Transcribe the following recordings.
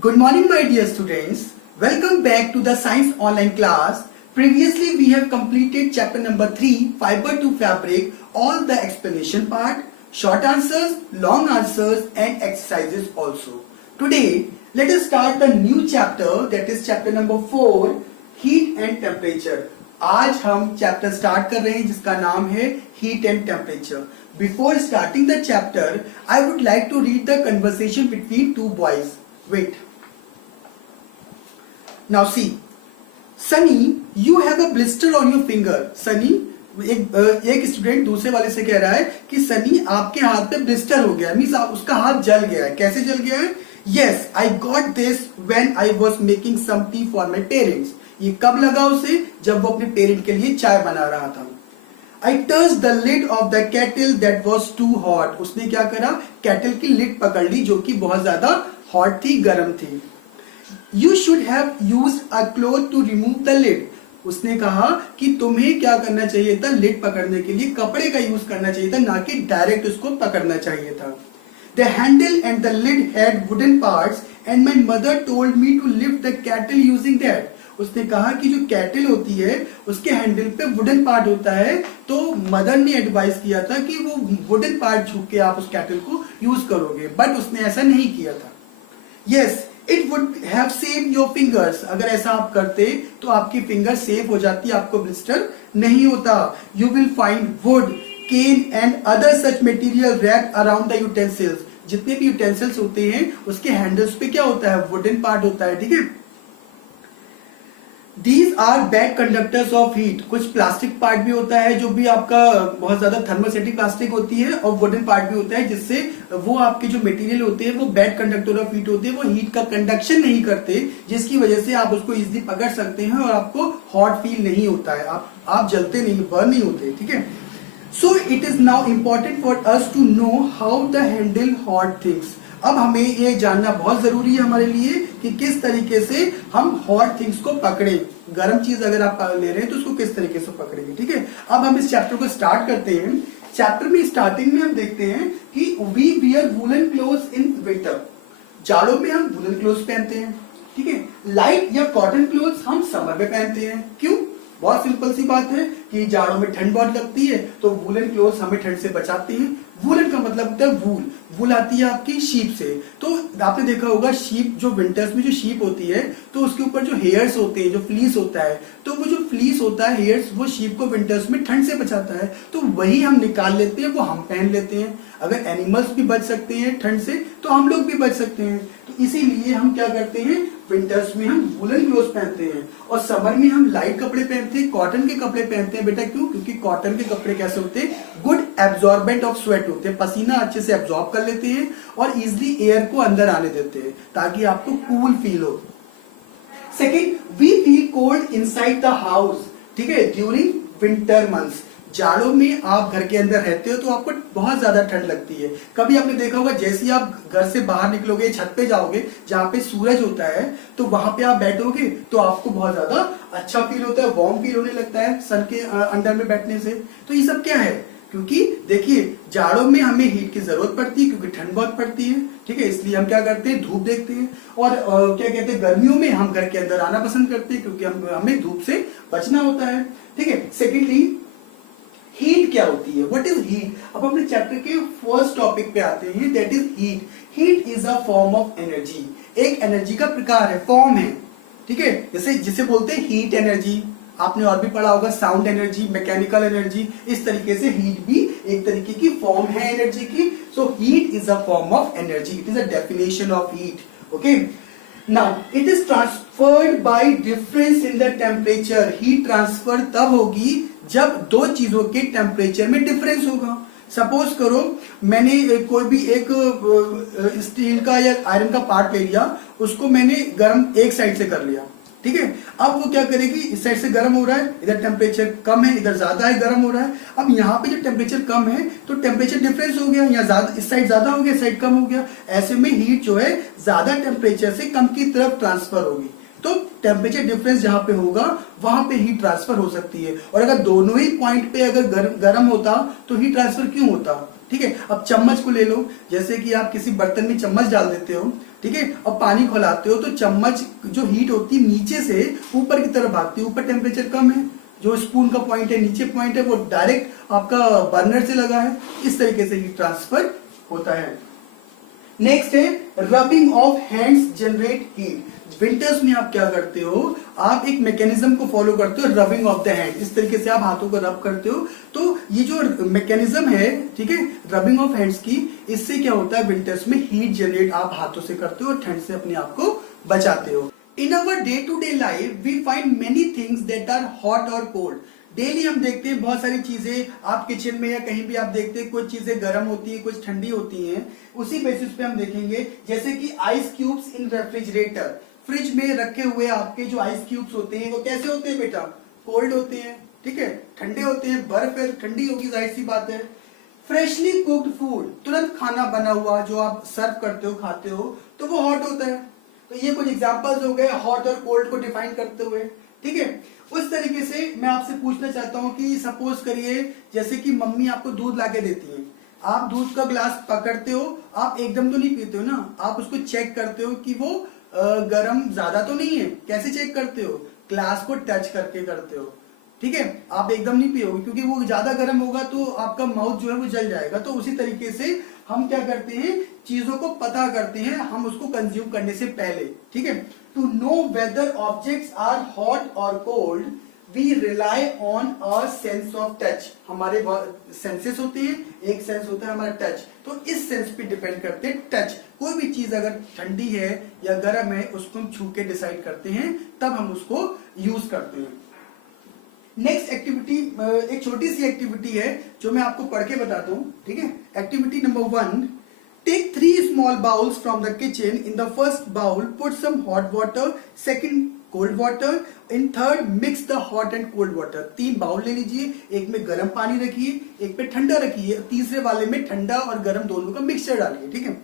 Good morning, my dear students. Welcome back to the Science Online class. Previously, we have completed chapter number 3, Fiber to Fabric, all the explanation part, short answers, long answers, and exercises also. Today, let us start the new chapter, that is chapter number 4, Heat and Temperature. आज हम chapter start कर रहे हैं जिसका नाम है heat and temperature. Before starting the chapter I would like to read the conversation between two boys. Wait. Now see, Sunny, you have a blister on your finger. Sunny, एक student दूसरे वाले से कह रहा है कि सनी आपके हाथ पे ब्लिस्टर हो गया, मीन्स उसका हाथ जल गया है. कैसे जल गया है? Yes, I got this when I was making some tea for my parents. ये कब लगा उसे? जब वो अपने पेरेंट के लिए चाय बना रहा था. I touched the lid of the kettle that was too hot. उसने क्या करा? केटल की लिड पकड़ ली जो कि बहुत ज्यादा हॉट थी, गर्म थी. You should have used a cloth to remove the lid. उसने कहा कि तुम्हें क्या करना चाहिए था? लिड पकड़ने के लिए कपड़े का यूज करना चाहिए था, ना कि डायरेक्ट उसको पकड़ना चाहिए था. The handle and the lid had wooden parts and my mother told me to lift the kettle using that. उसने कहा कि जो कैटल होती है उसके हैंडल पे वुडन पार्ट होता है, तो मदर ने एडवाइस किया था कि वो वुडन पार्ट छू के आप उस कैटल को यूज करोगे, बट उसने ऐसा नहीं किया था. Yes, it would have saved your fingers. अगर ऐसा आप करते तो आपकी फिंगर सेव हो जाती, आपको ब्लिस्टर नहीं होता. You will find wood, cane and other such material wrapped around the utensils. जितने भी यूटेंसिल्स होते हैं उसके हैंडल्स पे क्या होता है? वुडन पार्ट होता है. ठीक है. These are bad conductors of heat. कुछ प्लास्टिक पार्ट भी होता है जो भी आपका बहुत ज्यादा थर्मोसेटिक प्लास्टिक होती है, और वुडन पार्ट भी होता है जिससे वो आपके जो मटेरियल होते हैं वो बैड कंडक्टर ऑफ हीट होते हैं, वो हीट का कंडक्शन नहीं करते, जिसकी वजह से आप उसको इजीली पकड़ सकते हैं और आपको हॉट फील नहीं होता है, आप जलते नहीं, बर्न नहीं होते. ठीक है. So it is now important for us to know how the handle hot things. अब हमें ये जानना बहुत जरूरी है हमारे लिए कि किस तरीके से हम हॉट थिंग्स को पकड़े. गर्म चीज अगर आप ले रहे हैं तो उसको किस तरीके से पकड़ेंगे. ठीक है. अब हम इस चैप्टर को स्टार्ट करते हैं. चैप्टर में स्टार्टिंग में हम देखते हैं कि we wear woollen clothes in winter. जाड़ों में हम वुलन क्लोथ्स पहनते हैं. ठीक है. लाइट या कॉटन क्लोथ्स हम समर में पहनते हैं. क्यों? बहुत सिंपल सी बात है कि जाड़ों में ठंड बहुत लगती है, तो वुलन क्लोथ्स हमें ठंड से बचाती हैं. वुलन का मतलब होता है वूल. वूल आती है आपकी शीप से. तो आपने देखा होगा शीप, जो विंटर्स में जो शीप होती है तो उसके ऊपर जो हेयर्स होते हैं, जो फ्लीस होता है, तो वो जो फ्लीस होता है, हेयर्स, वो शीप को विंटर्स में ठंड से बचाता है. तो वही हम निकाल लेते हैं, वो हम पहन लेते हैं. अगर एनिमल्स भी बच सकते हैं ठंड से तो हम लोग भी बच सकते हैं. तो इसीलिए हम क्या करते हैं, विंटर्स में हम वुलन क्लोथ्स पहनते हैं, और समर में हम लाइट कपड़े पहनते हैं, कॉटन के कपड़े पहनते हैं. बेटा क्यों? क्योंकि कॉटन के कपड़े कैसे होते हैं? गुड एब्जॉर्बेंट ऑफ स्वेट होते हैं, पसीना अच्छे से एब्जॉर्ब कर लेते हैं और इजिली एयर को अंदर आने देते हैं ताकि आपको कूल फील हो. Second, we feel cold inside the house. ठीक है. During winter months. जाड़ों में आप घर के अंदर रहते हो तो आपको बहुत ज्यादा ठंड लगती है. कभी आपने देखा होगा, जैसे ही आप घर से बाहर निकलोगे, छत पे जाओगे जहाँ पे सूरज होता है, तो वहां पे आप बैठोगे तो आपको बहुत ज्यादा अच्छा फील होता है, वार्म फील होने लगता है सन के अंडर में बैठने से. तो ये सब क्या है? क्योंकि देखिए, जाड़ों में हमें हीट की जरूरत पड़ती है क्योंकि ठंड बहुत पड़ती है. ठीक है. इसलिए हम क्या करते हैं? धूप देखते हैं. और क्या कहते हैं, गर्मियों में हम घर के अंदर आना पसंद करते हैं क्योंकि हमें धूप से बचना होता है. ठीक है. सेकेंडली, हीट क्या होती है? What is heat? अब अपने चैप्टर के फर्स्ट टॉपिक पे आते हैं, that is heat. Heat is a form of energy. एक एनर्जी का प्रकार है, फॉर्म है. ठीक है. जैसे जिसे बोलते हैं हीट एनर्जी. आपने और भी पढ़ा होगा, साउंड एनर्जी, मैकेनिकल एनर्जी. इस तरीके से हीट भी एक तरीके की फॉर्म है एनर्जी की. So heat is a form of energy. It is a definition of heat. Okay. Now it is transferred by difference in the temperature. Heat transfer तब होगी जब दो चीजों के टेम्परेचर में डिफरेंस होगा. सपोज करो मैंने कोई भी एक स्टील का या आयरन का पार्ट ले लिया, उसको मैंने गर्म एक साइड से कर लिया. ठीक है. अब वो क्या करेगी, इस साइड से गर्म हो रहा है, इधर टेम्परेचर कम है, इधर ज्यादा है, गर्म हो रहा है. अब यहाँ पे जो टेम्परेचर कम है तो टेम्परेचर डिफरेंस हो गया, यहाँ ज्यादा, इस साइड ज्यादा हो गया, इस साइड कम हो गया. ऐसे में हीट जो है ज्यादा टेम्परेचर से कम की तरफ ट्रांसफर होगी. तो टेम्परेचर डिफरेंस जहां पे होगा वहां पे हीट ट्रांसफर हो सकती है. और अगर दोनों ही पॉइंट पे अगर गर्म होता तो हीट ट्रांसफर क्यों होता? ठीक है। अब चम्मच को ले लो, जैसे कि आप किसी बर्तन में चम्मच डाल देते हो, ठीक है, और पानी खौलाते हो तो चम्मच जो हीट होती है नीचे से ऊपर की तरफ भागती है, ऊपर टेम्परेचर कम है, जो स्पून का पॉइंट है नीचे पॉइंट है वो डायरेक्ट आपका बर्नर से लगा है, इस तरीके से हीट ट्रांसफर होता है। नेक्स्ट है rubbing of hands generate heat. Winters में आप क्या करते हो, आप एक मैकेनिज्म को फॉलो करते हो, रबिंग ऑफ द हैंड, इस तरीके से आप हाथों को रब करते हो। तो ये जो मैकेनिज्म है, ठीक है, रबिंग ऑफ हैंड्स की, इससे क्या होता है विंटर्स में हीट जनरेट आप हाथों से करते हो और ठंड से अपने आप को बचाते हो। In our day to day life we find many things that are hot और कोल्ड। डेली हम देखते हैं बहुत सारी चीजें, आप किचन में या कहीं भी आप देखते हैं कुछ चीजें गर्म होती है, कुछ ठंडी होती हैं। उसी बेसिस पे हम देखेंगे, जैसे कि आइस क्यूब्स इन रेफ्रिजरेटर, फ्रिज में रखे हुए आपके जो आइस क्यूब्स होते हैं वो कैसे होते हैं बेटा, कोल्ड होते हैं, ठीक है, ठंडे होते हैं, बर्फ है ठंडी होगी, जाहिर सी बात है। फ्रेशली कुक्ड फूड, तुरंत खाना बना हुआ जो आप सर्व करते हो खाते हो तो वो हॉट होता है। तो ये कुछ एग्जांपल्स हो गए हॉट और कोल्ड को डिफाइन करते हुए, ठीक है। उस तरीके से मैं आपसे पूछना चाहता हूं कि सपोज करिए जैसे कि मम्मी आपको दूध लाके देती है, आप दूध का ग्लास पकड़ते हो, आप एकदम तो नहीं पीते हो ना, आप उसको चेक करते हो कि वो गर्म ज्यादा तो नहीं है। कैसे चेक करते हो, ग्लास को टच करके करते हो, ठीक है, आप एकदम नहीं पियोगे क्योंकि वो ज्यादा गर्म होगा तो आपका माउथ जो है वो जल जाएगा। तो उसी तरीके से हम क्या करते हैं, चीजों को पता करते हैं हम उसको कंज्यूम करने से पहले, ठीक है। To know whether objects are hot और cold we rely on a sense of touch. हमारे सेंसेस होते हैं, एक सेंस होता है हमारा टच, तो इस सेंस पे डिपेंड करते हैं टच। कोई भी चीज अगर ठंडी है या गर्म है उसको हम छू के डिसाइड करते हैं, तब हम उसको यूज करते हैं। नेक्स्ट एक्टिविटी एक छोटी सी एक्टिविटी है जो मैं आपको पढ़ के बताता हूं, ठीक है। Activity number 1, take 3 small bowls from the kitchen. In the first bowl put some hot water, second cold water, in third mix the hot and cold water. 3 bowl ले लीजिए, एक में गर्म पानी रखिए, एक पे ठंडा रखिए, तीसरे वाले में ठंडा और गर्म दोनों का मिक्सचर डालिए, ठीक है।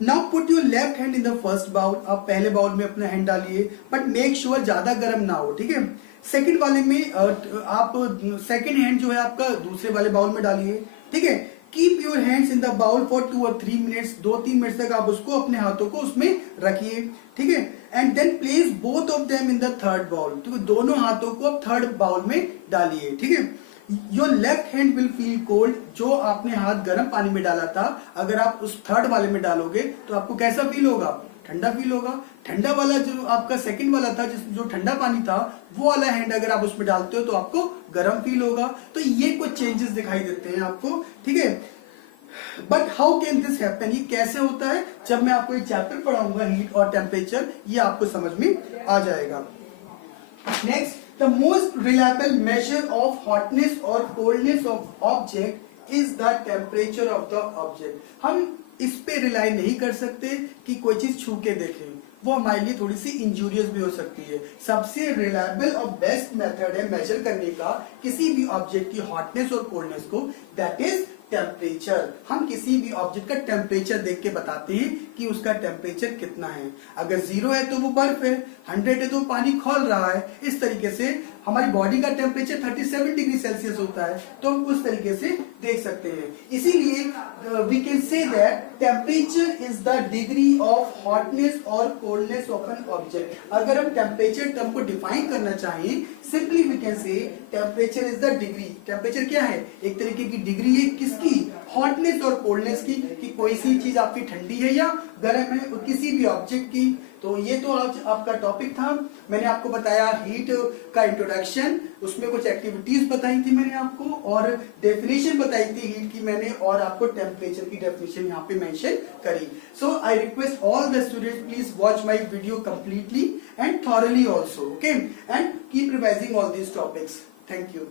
Now put your left hand in the first bowl. आप पहले बाउल में अपना हैंड डालिए, बट मेक श्योर ज्यादा गर्म ना हो, ठीक है। सेकंड वाले में आप सेकंड हैंड जो है आपका दूसरे वाले बाउल में डालिए, ठीक है। Keep your hands in the bowl for 2 or 3 minutes. 2-3 minute तक आप उसको अपने हाथों को उसमें रखिए, ठीक है। And then place both of them in the third bowl. तो दोनों हाथों को आप थर्ड बाउल में डालिए, ठीक है। Your left hand will feel cold. जो आपने हाथ गर्म पानी में डाला था, अगर आप उस थर्ड वाले में डालोगे तो आपको कैसा फील होगा, ठंडा फील होगा। ठंडा वाला जो आपका सेकंड वाला था, जो ठंडा पानी था, वो वाला हैंड अगर आप उसमें डालते हो तो आपको गर्म फील होगा। तो ये कुछ चेंजेस दिखाई देते हैं आपको, ठीक है। But how can this happen, ये कैसे होता है, जब मैं आपको एक चैप्टर पढ़ाऊंगा हीट और टेम्परेचर, ये आपको समझ में आ जाएगा। Next, the most reliable measure of hotness और coldness of object is the temperature of the object. हम इस पे रिलाई नहीं कर सकते कि कोई चीज छू के देखें, वो हमारे लिए थोड़ी सी इंजूरियस भी हो सकती है। सबसे रिलायबल और बेस्ट मेथड है मेजर करने का किसी भी ऑब्जेक्ट की हॉटनेस और कोल्डनेस को, दैट इज टेम्परेचर। हम किसी भी ऑब्जेक्ट का टेम्परेचर देख के बताते हैं कि उसका टेम्परेचर कितना है। अगर 0 है तो वो बर्फ है, 100 है तो पानी खौल रहा है। इस तरीके से हमारी बॉडी का टेम्परेचर 37 डिग्री सेल्सियस होता है, तो हम उस तरीके से देख सकते हैं। इसीलिए we can say that temperature is the degree of hotness और कोल्डनेस ऑफ एन ऑब्जेक्ट। अगर हम टेम्परेचर टर्म को डिफाइन करना चाहें, simply we can say temperature is the degree. Temperature क्या है, एक तरीके की डिग्री है किसकी, हॉटनेस और कोल्डनेस की, कि कोई सी चीज आपकी ठंडी है या गर्म है, किसी भी ऑब्जेक्ट की। तो ये तो आज आपका टॉपिक था। मैंने आपको बताया हीट का इंट्रोडक्शन, उसमें कुछ एक्टिविटीज बताई थी मैंने आपको, और डेफिनेशन बताई थी हीट की मैंने, और आपको टेम्परेचर की डेफिनेशन यहाँ पे मेंशन करी। So I request all the students, please watch my video completely and thoroughly also, okay, and keep revising all these topics. Thank you.